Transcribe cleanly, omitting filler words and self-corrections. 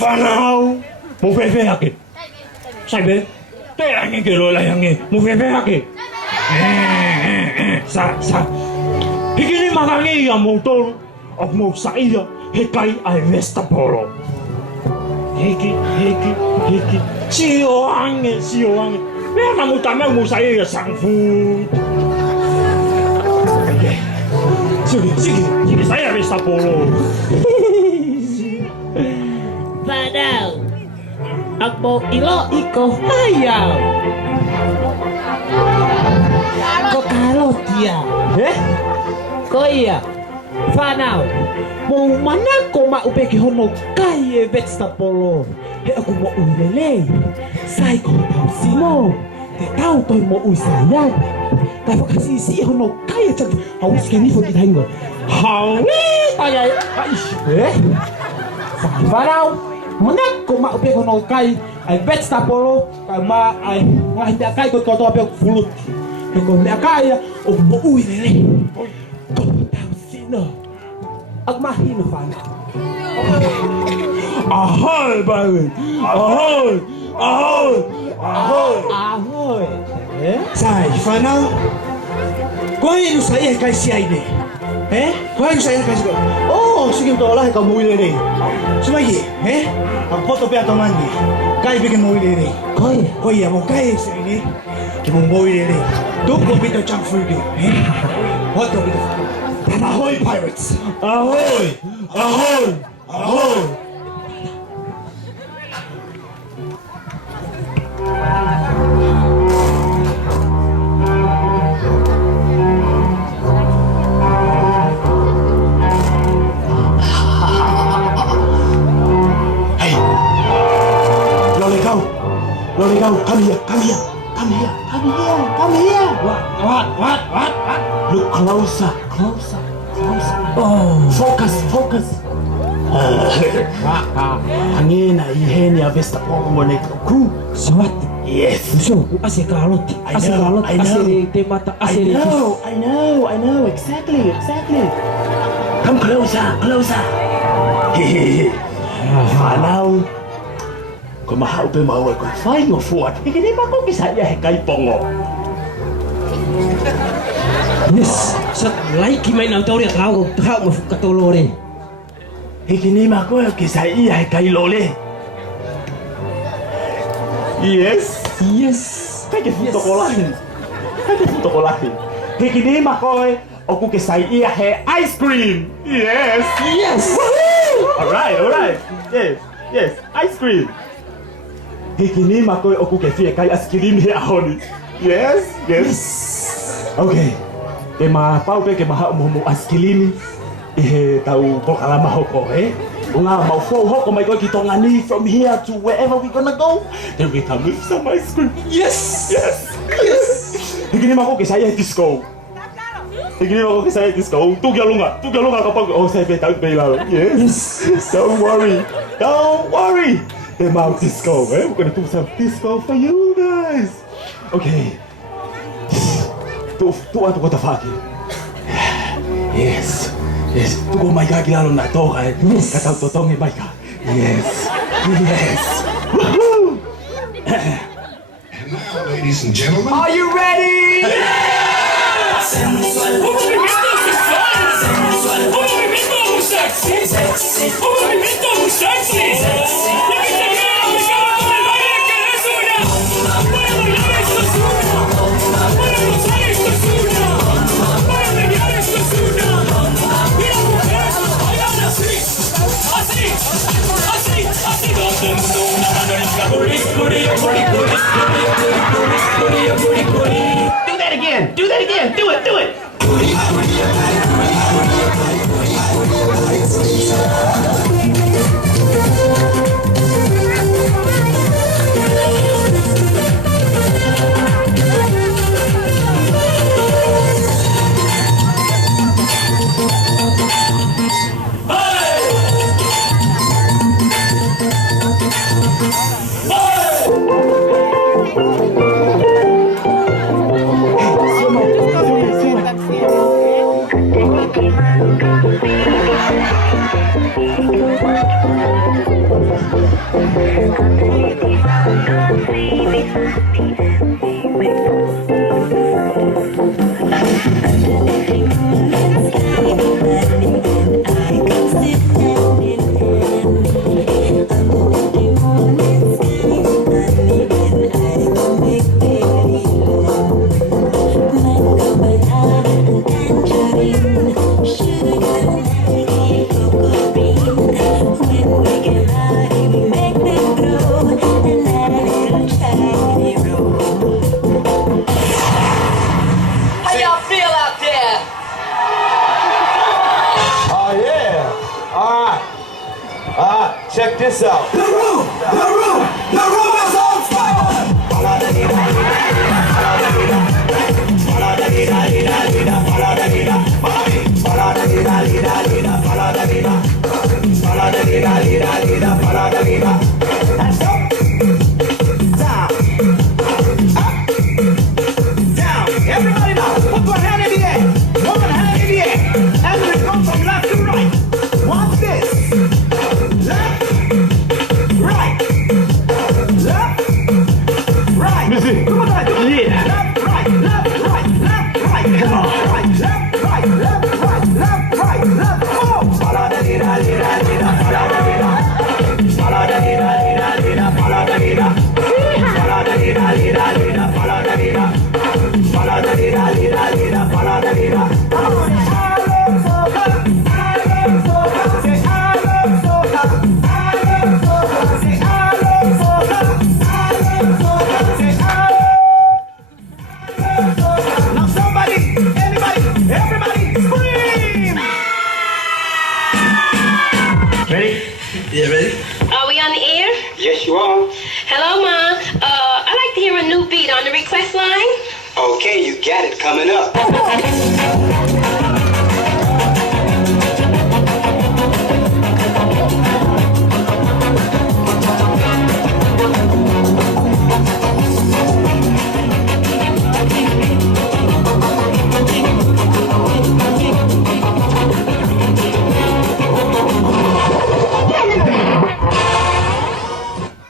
Whanau, mo whewheake. Saibe, te ange ke lola yange, mo whewheake. Sa. Hikini makangi ia mo tolu, o mo sa ia, he kai ai vestapolo. Hiki. Sio ange. Mea mo tame mo sa ia sang food. Sige, saya vestapolo. Padahal aku ilo iko hayal. Kok kalau dia, kok iya, Fanau, mau mana kau mau pergi hono kaya vestapolo? Aku mau ulele, saya kau tahu sih mo, tahu tuh mau usaya. Kalau kasih si hono kaya cak, harus kini foto kita enggak? Hawi, kaya, Fanau. Mana kau mau pergi hono kai, vestapolo, kama nggak kai kau tahu apa fulut, kau nggak kai, mau ulele. Kau tahu sih no, aku mahin Fanau. Ahoy, baby! Ahoy! Sai, Whanau, koe inu sa ia kai si aine? Koe inu sa ia kai si koe? Oh, sige mto olahe ka muile rei. Sumagi, ang poto pia to mandi. Kai bige muile rei. Koe ia mo kai si aine. Ki mo muile rei. Duko pito chang fulgi. Poto pito. Ahoy, pirates! Ahoy! Loligao, come here. What? Look closer. Oh, focus. Hangena iheni ya vestapolo mone ku. Swat. Yes. So, asik kalot. I know. Temata I know. Exactly. Come closer. Whanau. Kau mahal pe mau aku fai ngofuat. Ini mah kau kisah ya kai pongo. Yes. Sat like main ang teori kau mo katolore. Ini mah kau kisah iya kai lole. Yes. Kau ke fotokolahin. Ini mah kau aku kisah iya he ice cream. Yes. Alright. Yes. Ice cream. Hikini mako oku kefi kai askirim he ahoni. Yes. Okay. Tema pau pe ke maha mo askilimi. Tau ko kala mahoko Unga mau fo hoko mai ko ki tongani from here to wherever we gonna go. Then we come with some ice cream. Yes. Hikini mako ke saya disco. Tu galunga kapag saya tahu bela. Yes. Don't worry. The mouth disco, We're gonna do some disco for you guys. Okay. Tu ato kota faki. Yes. Tu ko mai ka kilalo na to ka. Katau totong e mai ka. Yes. Woohoo! And now, ladies and gentlemen, Are you ready? Do that again. Do it. How y'all feel out there? Oh yeah. All right, check this out. The room is on fire. Down. Everybody now, put one hand in the air. One hand in the air. And we come from left to right. Watch this. Left, right. Left, right. Come on, guys. Come on. Yeah. Left, right. Left, right. Left, right. Come on. Right. Left, right. Left, right. Left, right. Left. Come on. Follow the leader, leader, leader. Follow the leader. Follow the leader, leader, leader. Follow the leader. Follow the leader, leader, leader. Follow the leader. Follow the leader, leader, leader. Follow the leader. Come on. I love soca. I love soca. Say I love soca. I love soca. Say I love soca. I love soca. Say I love soca. Now somebody, anybody, everybody, scream! Ready? Yeah, ready? Are we on the air? Yes, you are. Hello, Ma. I'd like to hear a new beat on the request line. Okay, you got it coming up.